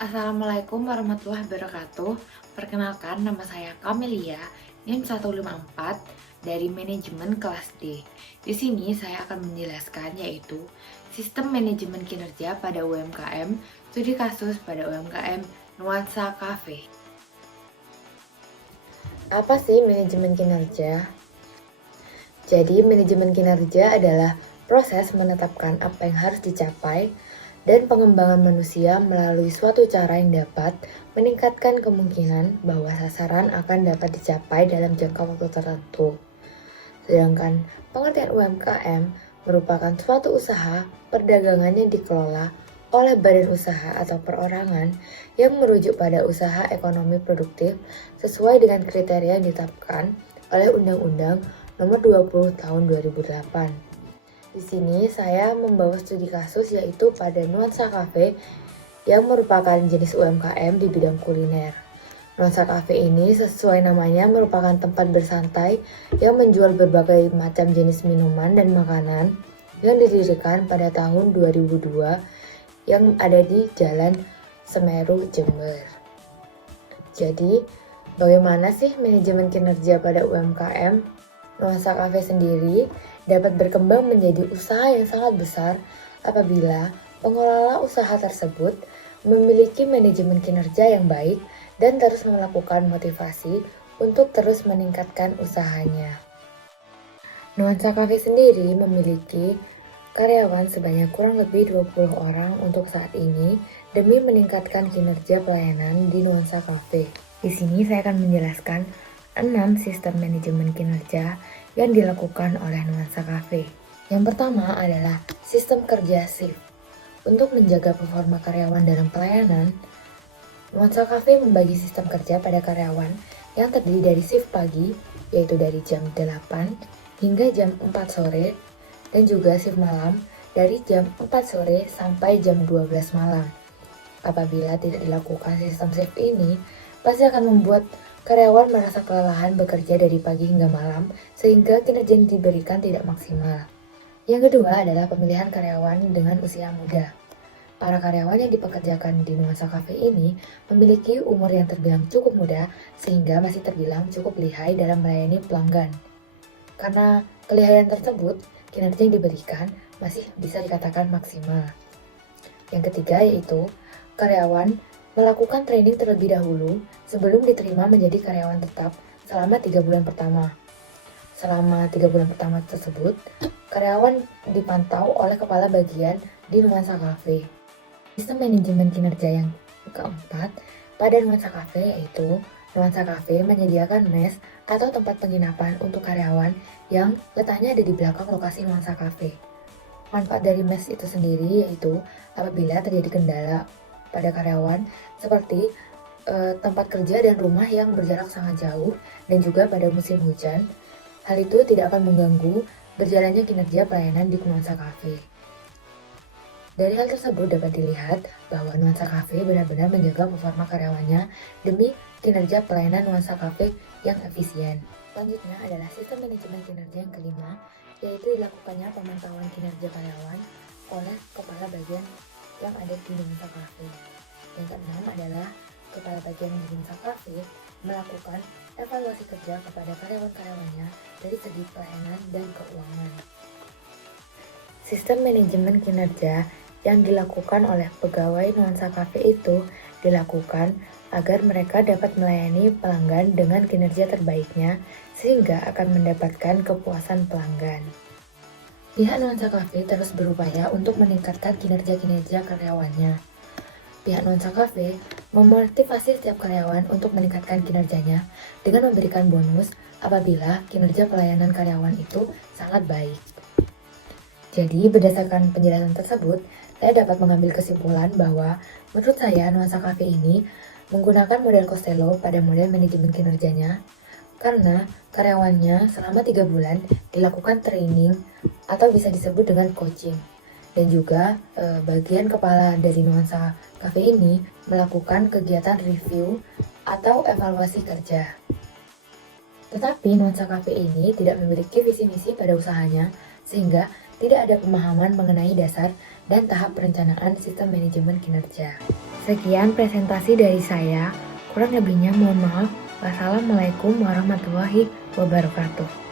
Assalamualaikum warahmatullahi wabarakatuh. Perkenalkan, nama saya Kamelia, NIM 154 dari Manajemen Kelas D. Di sini saya akan menjelaskan yaitu Sistem Manajemen Kinerja pada UMKM, Studi Kasus pada UMKM Nuansa Cafe. Apa sih manajemen kinerja? Jadi, manajemen kinerja adalah proses menetapkan apa yang harus dicapai dan pengembangan manusia melalui suatu cara yang dapat meningkatkan kemungkinan bahwa sasaran akan dapat dicapai dalam jangka waktu tertentu. Sedangkan pengertian UMKM merupakan suatu usaha perdagangan yang dikelola oleh badan usaha atau perorangan yang merujuk pada usaha ekonomi produktif sesuai dengan kriteria yang ditetapkan oleh Undang-Undang Nomor 20 Tahun 2008. Di sini saya membawa studi kasus yaitu pada Nuansa Cafe yang merupakan jenis UMKM di bidang kuliner. Nuansa Cafe ini sesuai namanya merupakan tempat bersantai yang menjual berbagai macam jenis minuman dan makanan yang didirikan pada tahun 2002 yang ada di Jalan Semeru, Jember. Jadi, bagaimana sih manajemen kinerja pada UMKM? Nuansa Cafe sendiri dapat berkembang menjadi usaha yang sangat besar apabila pengelola usaha tersebut memiliki manajemen kinerja yang baik dan terus melakukan motivasi untuk terus meningkatkan usahanya. Nuansa Cafe sendiri memiliki karyawan sebanyak kurang lebih 20 orang untuk saat ini demi meningkatkan kinerja pelayanan di Nuansa Cafe. Di sini saya akan menjelaskan 6 sistem manajemen kinerja yang dilakukan oleh Nuansa Cafe. Yang pertama adalah sistem kerja shift. Untuk menjaga performa karyawan dalam pelayanan, Nuansa Cafe membagi sistem kerja pada karyawan yang terdiri dari shift pagi, yaitu dari jam 8 hingga jam 4 sore, dan juga shift malam dari jam 4 sore sampai jam 12 malam. Apabila tidak dilakukan sistem shift ini, pasti akan membuat karyawan merasa kelelahan bekerja dari pagi hingga malam sehingga kinerja yang diberikan tidak maksimal. Yang kedua adalah pemilihan karyawan dengan usia muda. Para karyawan yang dipekerjakan di Nuansa Cafe ini memiliki umur yang terbilang cukup muda sehingga masih terbilang cukup lihai dalam melayani pelanggan. Karena kelihayan tersebut, kinerja yang diberikan masih bisa dikatakan maksimal. Yang ketiga yaitu karyawan melakukan training terlebih dahulu sebelum diterima menjadi karyawan tetap selama 3 bulan pertama. Selama 3 bulan pertama tersebut, karyawan dipantau oleh kepala bagian di Nuansa Cafe. Sistem manajemen kinerja yang keempat pada Nuansa Cafe yaitu Nuansa Cafe menyediakan mes atau tempat penginapan untuk karyawan yang letaknya ada di belakang lokasi Nuansa Cafe. Manfaat dari mes itu sendiri yaitu apabila terjadi kendala pada karyawan seperti tempat kerja dan rumah yang berjarak sangat jauh dan juga pada musim hujan, hal itu tidak akan mengganggu berjalannya kinerja pelayanan di Nuansa Cafe. Dari hal tersebut dapat dilihat bahwa Nuansa Cafe benar-benar menjaga performa karyawannya demi kinerja pelayanan Nuansa Cafe yang efisien. Selanjutnya adalah sistem manajemen kinerja yang kelima, yaitu dilakukannya pemantauan kinerja karyawan oleh kepala bagian yang ada di Nuansa Cafe. Yang keenam adalah kepala bagian di Nuansa Cafe melakukan evaluasi kerja kepada karyawan-karyawannya dari segi pelayanan dan keuangan. Sistem manajemen kinerja yang dilakukan oleh pegawai Nuansa Cafe itu dilakukan agar mereka dapat melayani pelanggan dengan kinerja terbaiknya sehingga akan mendapatkan kepuasan pelanggan. Pihak Nuansa Cafe terus berupaya untuk meningkatkan kinerja-kinerja karyawannya. Pihak Nuansa Cafe memotivasi setiap karyawan untuk meningkatkan kinerjanya dengan memberikan bonus apabila kinerja pelayanan karyawan itu sangat baik. Jadi, berdasarkan penjelasan tersebut, saya dapat mengambil kesimpulan bahwa menurut saya Nuansa Cafe ini menggunakan model Costello pada model manajemen kinerjanya karena karyawannya selama 3 bulan dilakukan training atau bisa disebut dengan coaching. Dan juga bagian kepala dari Nuansa Cafe ini melakukan kegiatan review atau evaluasi kerja. Tetapi Nuansa Cafe ini tidak memiliki visi misi pada usahanya sehingga tidak ada pemahaman mengenai dasar dan tahap perencanaan sistem manajemen kinerja. Sekian presentasi dari saya. Kurang lebihnya mohon maaf. Wassalamualaikum warahmatullahi wabarakatuh.